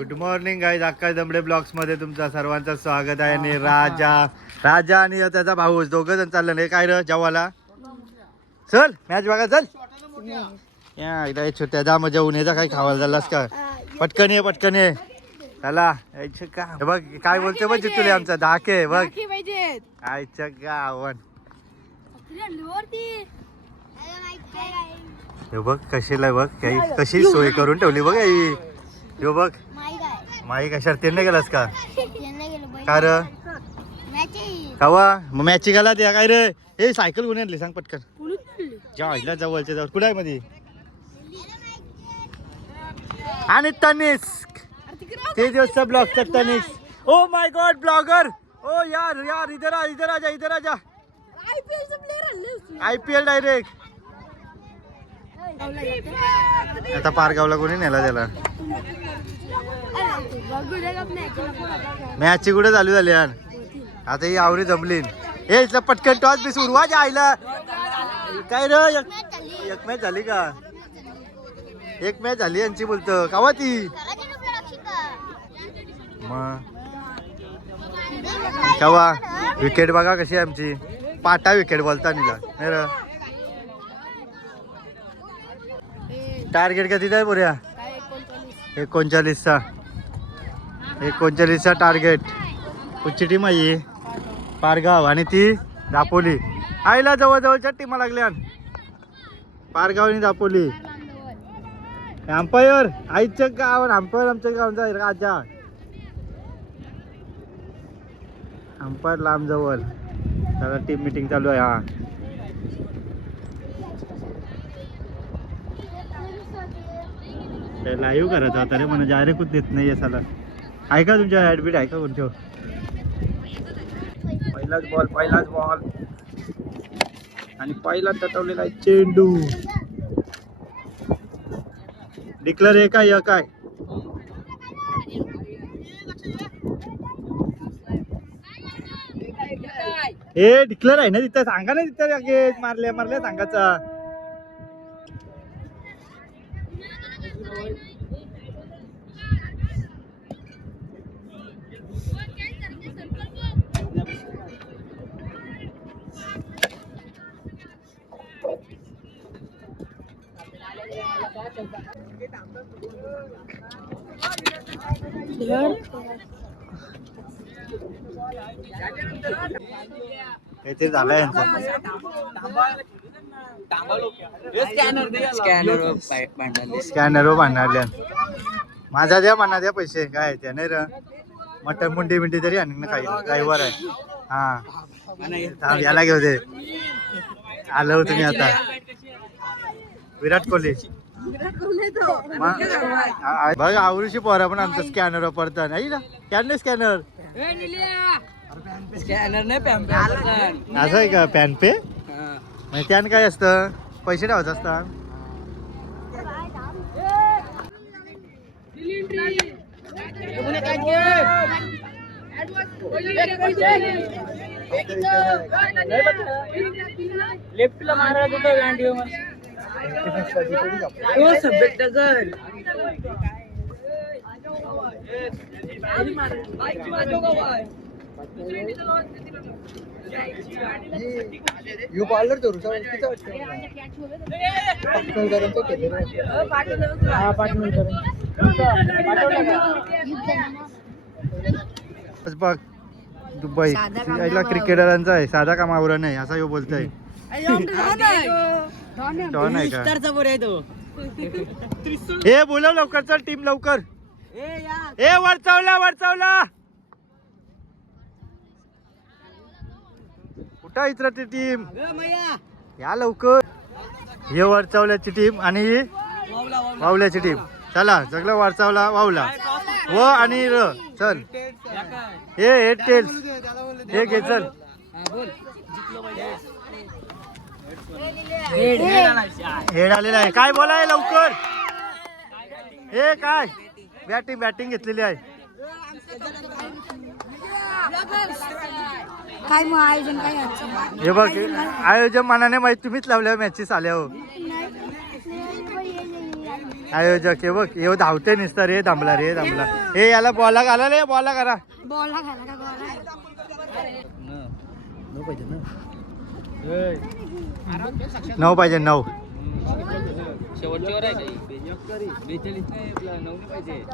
Good morning guys, आकाश Damade blogs मध्ये तुमचं सर्वांचं स्वागत आहे. आणि राजा आणि त्याचा भाऊ दोघं जण चाललं नाही काय रे जेवायला. चल मॅच बघा चल. या एकदा छोट्या जा मजा उन्हाचा काही खावायला झालास का. पटकन ये चला. का बघ काय बोलते बघ तुला आमचा धाके बघ आयच्या गावन. हे बघ कशीला बघ काही कशी सोय करून ठेवली बघ आई. हे बघ माई कशावर त्यांनी गेलास का कार कावा मग मॅची गेला त्या काय रे. हे सायकल कोणी आणली सांग पटकन. जेव्हा जवळच्या जवळ कुठे मध्ये आणि तनिष्क ते दिवसचा ब्लॉगचा Tanishq. Oh my god blogger. Oh यार इधर आजा IPL डायरेक्ट. आता पारगावला कोणी नेला त्याला. मॅच कुठे चालू झाली यार. आता ही आवरी जमली. हे इथलं पटकन टॉस बी सुरू आईला काय रे. एक मॅच झाली का. एक मॅच झाली यांची बोलतो कावा ती मग कावा. विकेट बघा कशी आहे आमची. पाटा विकेट बोलता निला नाही. टार्गेट किती आहे बोऱ्या. 39चा टार्गेट. कुठची टीम आहे पारगाव आणि ती दापोली. आईला जवळच्या टीमा लागल्या पारगाव आणि दापोली. अंपायर आईच्या गावात अंपायर आमच्या गावांचा राजा. अंपायर लांब जवळ. त्याला टीम मीटिंग चालू आहे. हा लाईव्ह करत होता रे म्हणून डायरेक्ट कुठ देत नाही असाला. आहे का तुमच्या ऍडमिट आहे का कोणत्या. पहिलाच बॉल आणि पहिला तटवलेला आहे चेंडू. डिक्लेअर आहे काय काय. हे डिक्लेअर आहे ना तिथं सांगा ना तिथं मारल्या सांगायचा. ते झालं यांचं. स्कॅनर भांडणार माझा द्या म्हणा द्या पैसे काय त्या नाही र. मटन मुंडी तरी आणि काही ड्रायव्हर आहे. हा याला घेऊ दे. आलं हो तुम्ही आता. विराट कोहली बघ आवडीशी पोरा पण आमचं स्कॅनर वापरता नाही ना. स्कॅनर असं आहे का. पॅन पे म्हणजे त्यान काय असतं पैसे ठेवायचं असतात. लेफ्टला महाराज होता गांधी यू पार्लर करू बघ दुबई याला क्रिकेटरांचा आहे साधा कामावर नाही असा यो बोलतोय. डॉन आहे का. हे बोलव लवकर चल टीम लवकर. ए वरचावला कुठं इतर ती टीम या लवकर. हे वरचावल्याची टीम आणि ही वावल्याची टीम. चला सगळं वरचावला वावला व आणि र चल. हे टेल्स हे घे चल. हेड आलेला आहे काय बोलाय लवकर. हे काय बॅटिंग घेतलेली आहे. काय मग आयोजन काय. हे बघ आयोजन मनाने माहिती तुम्हीच लावल्या मॅचेस आल्या हो. आयोजक हे बघ येऊ धावते निसतं रे थांबला हे याला बॉला घाला रे बॉला करा बॉलला घाला का गोळा 9 पाहिजे 9 शेवटच्यावर आहे काही 42 नाही आपला 9 पाहिजे.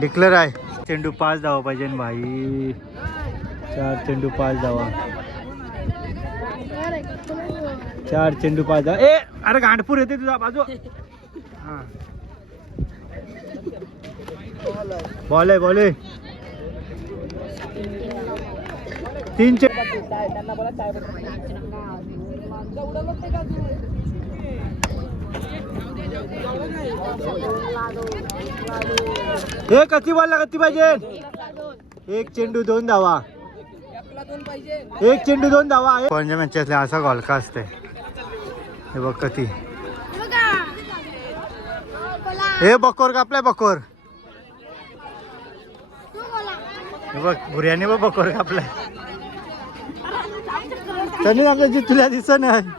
डिक्लेअर आहे. चेंडू 5 धावा पाहिजे भाई 4 चेंडू 5 धावा 4 चेंडू 5 धावा. ए अरे गांडपूर येते तुझा बाजू हा बॉल आहे 3 हे किती बॉलला किती पाहिजे 1 चेंडू 2 धावा 1 चेंडू 2 धावा. कोणत्या मॅचेसला असा गोलका असते हे बघ किती हे बकोर कापलाय बकोर हे बघ भुर्याने बघ बकोर कापलाय त्यांनी आपल्या जितुल्या दिसत नाही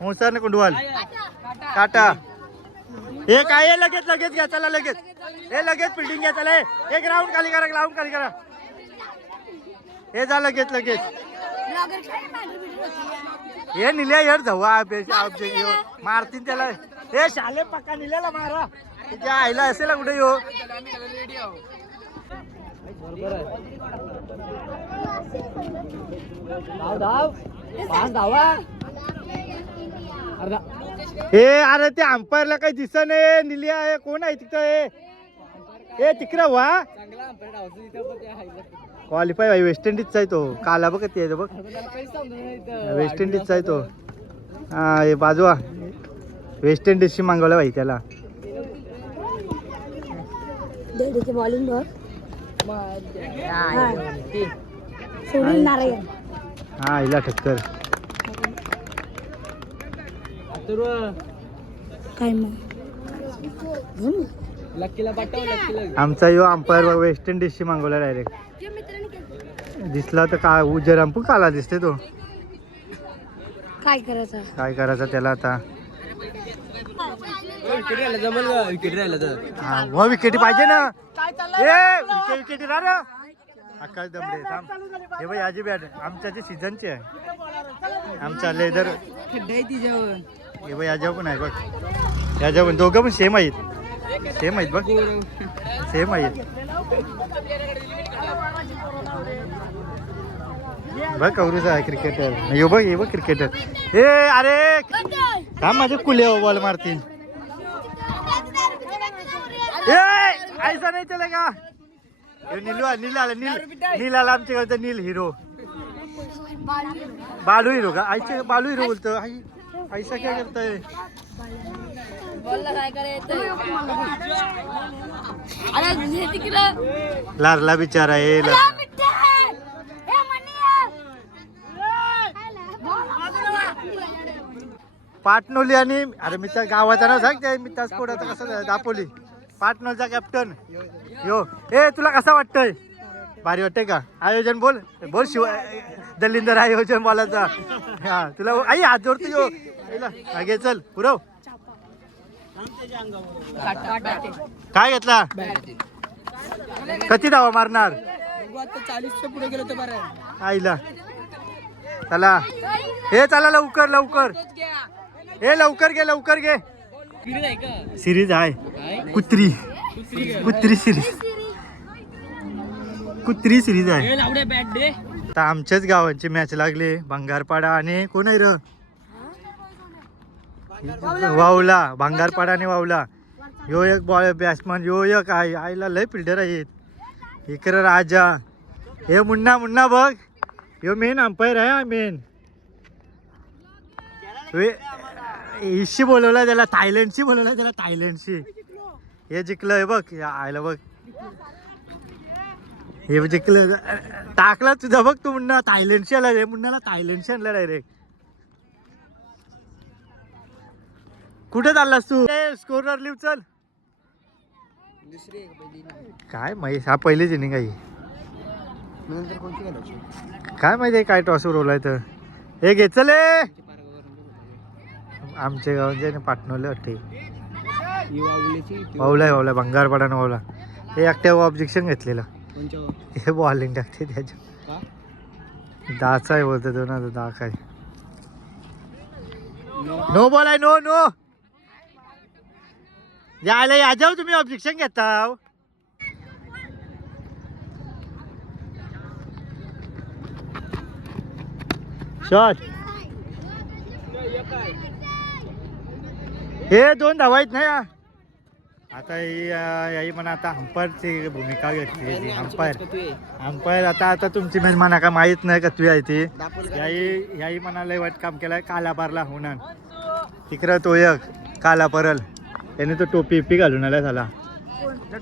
हो सर ने कुंडवाल काटा हे काय आहे लगेच घ्या चला लगेच फिल्डिंग घ्या चला एक ग्राउंड खाली करा हे जा लगेच हे निल्या यार धवा मारतीन त्याला हे शाले पक्का निल्याला मारा त्या आईला असेल कुठे येऊ हे अरे ते अंपायरला काही दिसत नाही निलिया आहे कोण आहे तिथं हे तिकडं वा क्वालिफाय भाई वेस्ट इंडिजचा आहे तो काला बघ ते बघ वेस्ट इंडिजचा आहे तो हा हे बाजू वेस्ट इंडिजशी मागवला भाई त्याला बॉलिंग हा हिला ठक्कर काय मग आमचा यो अंपायर बघ वेस्ट इंडिजशी मागवला डायरेक्ट दिसला तर का उजर अंपू काला दिसते तो काय करायचं त्याला आता हा व विकेटी पाहिजे ना विकेटी राहा आकाश दमडे थांब हे बाई आजी बॅट आमच्या ते सीझनचे आहे आमचा लेदर हे बाई याच्यावर पण आहे बघ याच्यावर पण दोघं पण सेम आहेत बघ सेम आहेत बघ कवरूचा आहे क्रिकेटर ये बघ क्रिकेटर हे अरे थांब माझे कुले बॉल मारतील ऐसा नाही चलेगा नील आला आमच्याकडचा नील हिरो बालू हिरो का आईचे बालू हिरो बोलतो आई ऐसा काय करताय लारला बिचारा आहे पाटनोली आणि अरे मी त्या गावाचा ना सांग मी त्याच कोणाचा कसं दापोली पाटनोलचा कॅप्टन यो ए तुला कसं वाटतंय भारी वाटतंय का आयोजन बोल शिव दलिंदर आयोजन बोलायचा हा तुला आई हात जोडतो यो घे चल पुरव काय घेतला किती धावा मारणार 40 पुढे गेलो तर बरं आईला चला हे चला लवकर हे लवकर घे सिरीज आहे कुत्री सिरीज आहे तर आमच्याच गावांची मॅच लागली भंगारपाडा आणि कोण आहे र वावला भंगारपाडा आणि वावला यो एक बॉल बॅट्समन यो एक आहे आईला लय फिल्डर आहेत इकडे राजा हे मुन्ना बघ यो मेन अंपायर आहे मेन इशी बोलवला त्याला थायलंडशी हे जिंकलं बघ आयला बघ हे जिंकलं टाकला तुझा बघ तू मुन्ना थायलंडशी आला रे मुन्नाला थायलंडशी आणला डायरेक्ट कुठे चाललास तू स्कोरर लिव चल दुसरी एक पहिली काय माहिती हा पहिलीच इनिंग आहे नंतर कोणती घालायची काय माहिती काय टॉस उरवलाय तर हे घे चले आमच्या गावाचे पाटणवले वाटते वावलाय भंगारपाडा वावला हे एकट्या ऑब्जेक्शन घेतलेलं हे बॉलिंग टाकते त्याच्या दाचा आहे बोलतो तो ना दा काय नो बॉल आहे नो नो यायला या जाऊ तुम्ही ऑब्जेक्शन घेता शॉट हे 2 धावा आहेत ना आता ही म्हणा आता अंपायरची भूमिका घेतली अंपायर आता तुमची म्हणजे म्हणा का माहीत नाही कतवी आहे ती याही म्हणाला वाईट काम केलंय कालाबारला होणार तिकडं तो एक काला परल त्याने तो टोपी घालून आला झाला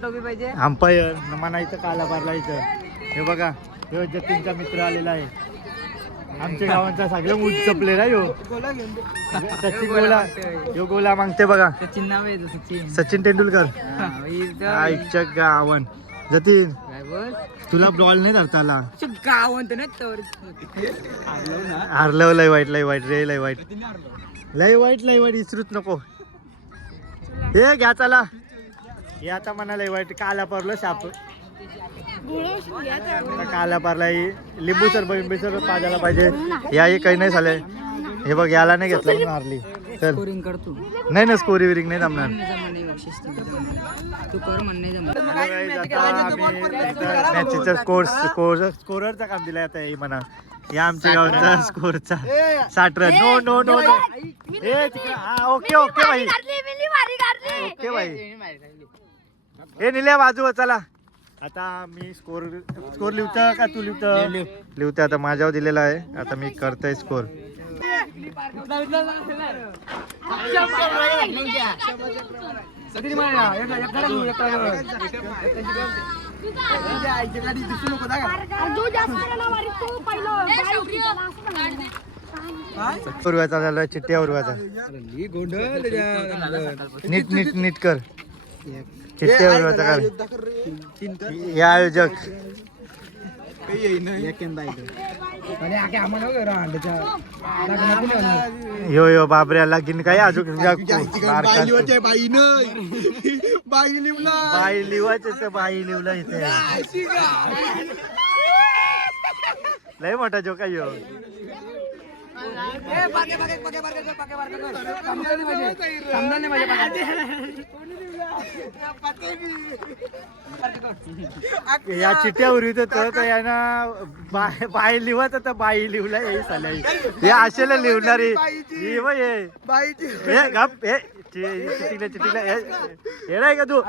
टोपी पाहिजे अंपायर म्हणा इथं कालाबारला इथं हे बघा ह्यो जतीनचा मित्र आलेला आहे आमच्या गावांचा सगळं उंच प्लेअर आहे सचिन गोला यो गोला मागते बघा सचिन नाव आहे सचिन तेंडुलकर आईच्या गावन जतीन तुला बॉल नाही धरता आला गावंत हारलं लय वाईट रे लय वाईट इसरूच नको हे घ्या चला हे आता म्हणा लय वाईट काला परलं साप काला पारला लिंबू सरबत पाजायला पाहिजे याही काही नाही झालंय हे बघ याला नाही घेतलं म्हणून हारली चल नाही ना स्कोरी विरिंग नाही जमणार मॅचचा स्कोररचा काम दिलाय आता हे म्हणा या आमच्या गावचा स्कोरचा 60 run no no no no okay okay भाई ओके भाई हे निल्या बाजू चला आता मी स्कोर लिहता का तू लिहता आता माझ्यावर दिलेला आहे आता मी करतोय स्कोर उरवायचा झाला चिट्ट्या उरवायचा नीट नीट नीट कर चिट्ट्या उरवायचा कर या आयोजक यो यो बाबऱ्या लागीन काय अजून बाई लिवायचं बाई लिवला इथे लय मोठा जो काय यो या चिट्ट्या उरवित तर याना बाई लिवत तर बाई लिवला हे साल्या हे असेला लिवणारी चिटिकला हे नाही का तू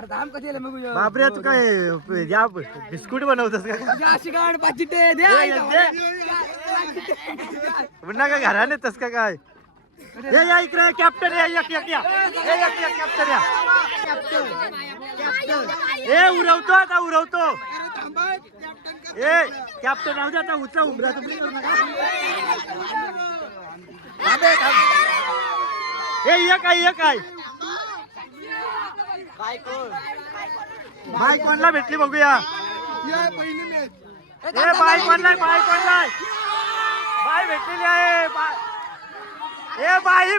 बापरे तू काय या बिस्कुट बनवतोस का पुन्हा का घराने तस का काय या इकडे कॅप्टन या कॅप्टन या उरवतो आता उरवतो ए कॅप्टन राहू दे आता उचला उभरा तुम्ही करू नका ये काय बाय कोणला भेटली बघूया ए बाय कोणला बाय भेटलेली आहे ए बाई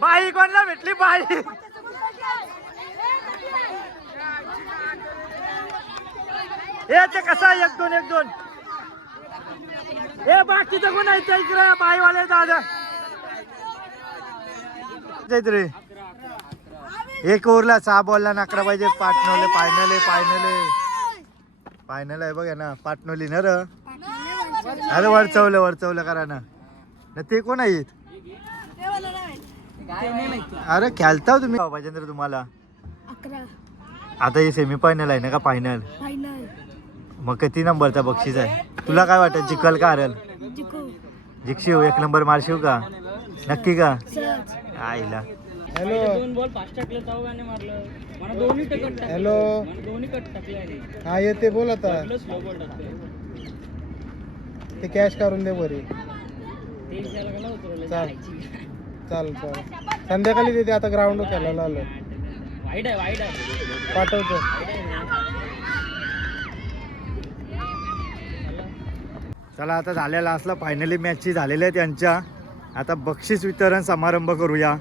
बाई कोणला भेटली बाई ए ते कसा 1-2 ए बाकीचं कोण आहे इकडे बाईवाले दादा रे 1 ओव्हरला 6 बॉलला 11 पाहिजे फायनल आहे बघ ना पाटणोली ना र अरे वरचवलं करा ना ते कोण आहेत अरे खेळता तुम्ही पाहिजे तुम्हाला आता हे सेमी फायनल आहे ना का फायनल मग किती नंबरचा बक्षीस आहे तुला काय वाटत जिकल का हरल जिंकशीव 1 नंबर मारशीव का नक्की का आईला हॅलो 2 बॉल फास्ट टाकले तावगाने मारलं मला दोन्ही कट टाकले हॅलो दोन्ही कट टाकले हा येते बोल आता स्लो बॉल टाकले ते कॅश करून दे बरी ते विषयाला गेला उतरवलं चाल संध्याकाळी देते आता ग्राउंड खेळायला आलो वाईट आहे पाठवतो. चला आता झालेला असला फायनली मॅचची झालेल्या आहे त्यांच्या. आता बक्षीस वितरण समारंभ करूया.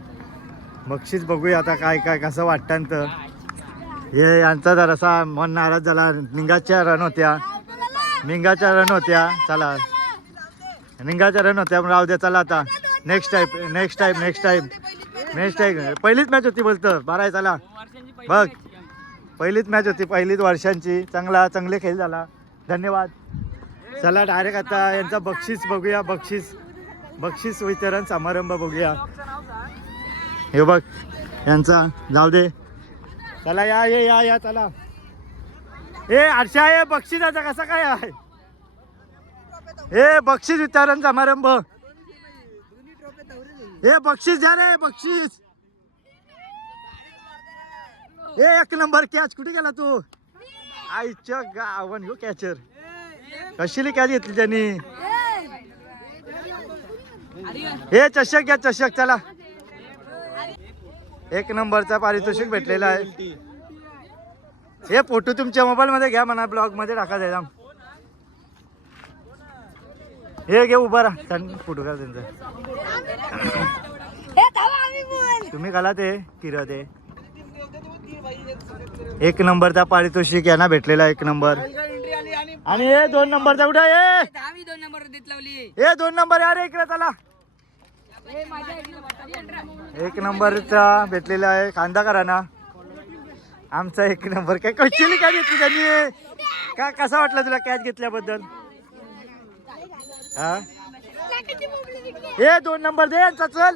बक्षीस बघूया आता काय काय कसं वाटतं तर. हे यांचा जरासा मन नाराज झाला. निंगाच्या रन होत्या चला निंगाच्या रन होत्या राहू द्या. चला आता नेक्स्ट टाईम पहिलीच मॅच होती बोलतं. बारा आहे चला बघ पहिलीच मॅच होती पहिलीच वर्षांची. चांगले खेळ झाला. धन्यवाद. चला डायरेक्ट आता यांचा बक्षीस बघूया. बक्षीस वितरण समारंभ बघूया. हे बघ यांचा जाऊ दे. चला या चला. ए हर्षा हे बक्षिसाचा कसा काय आहे. हे बक्षीस वितरण समारंभ. हे बक्षीस द्या रे बक्षीस. हे 1 नंबर कॅच कुठे गेला तू. आईच्या गावन हो कॅचर. कशीली कॅच घेतली त्यांनी. हे चषक घ्या चषक. चला 1 नंबरचा पारितोषिक भेटलेला आहे. हे फोटो तुमच्या मोबाईल मध्ये घ्या म्हणा. ब्लॉग मध्ये टाका द्या. हे घे उभा राहा. फोटो का त्यांचा तुम्ही घाला ते किरत आहे. 1 नंबरचा पारितोषिक यांना भेटलेला 1 नंबर. आणि हे 2 नंबरचा कुठे आहे. 2 नंबर अरे इकडे चला. 1 नंबरचा भेटलेला आहे कांदा करा ना. आमचा 1 नंबर काय कशाली काय घेतली त्यांनी. का कसा वाटला तुला कॅच घेतल्याबद्दल. हा हे 2 नंबर दे यांचा. चल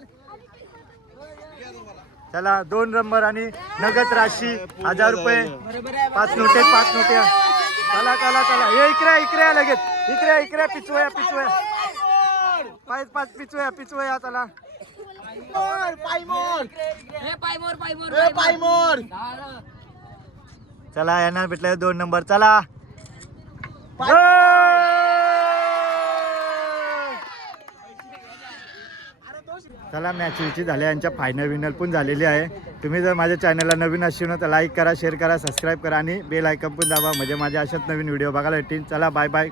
चला 2 नंबर आणि नगद राशी 1000 रुपये. 5 नोटे. चला हे इकडे लगेच. इकडे पिचवया 5 पिचवया चला. चला यांना भेटलं 2 नंबर. चला चला मॅच झाली. यांच्या फायनल पण झालेली आहे. तुम्ही जर माझ्या चॅनलला नवीन असेल ना तर लाईक करा, शेअर करा, सबस्क्राईब करा आणि बेल आयकॉन पण दाबा म्हणजे माझ्या अशाच नवीन व्हिडिओ बघायला भेटतील. चला बाय बाय.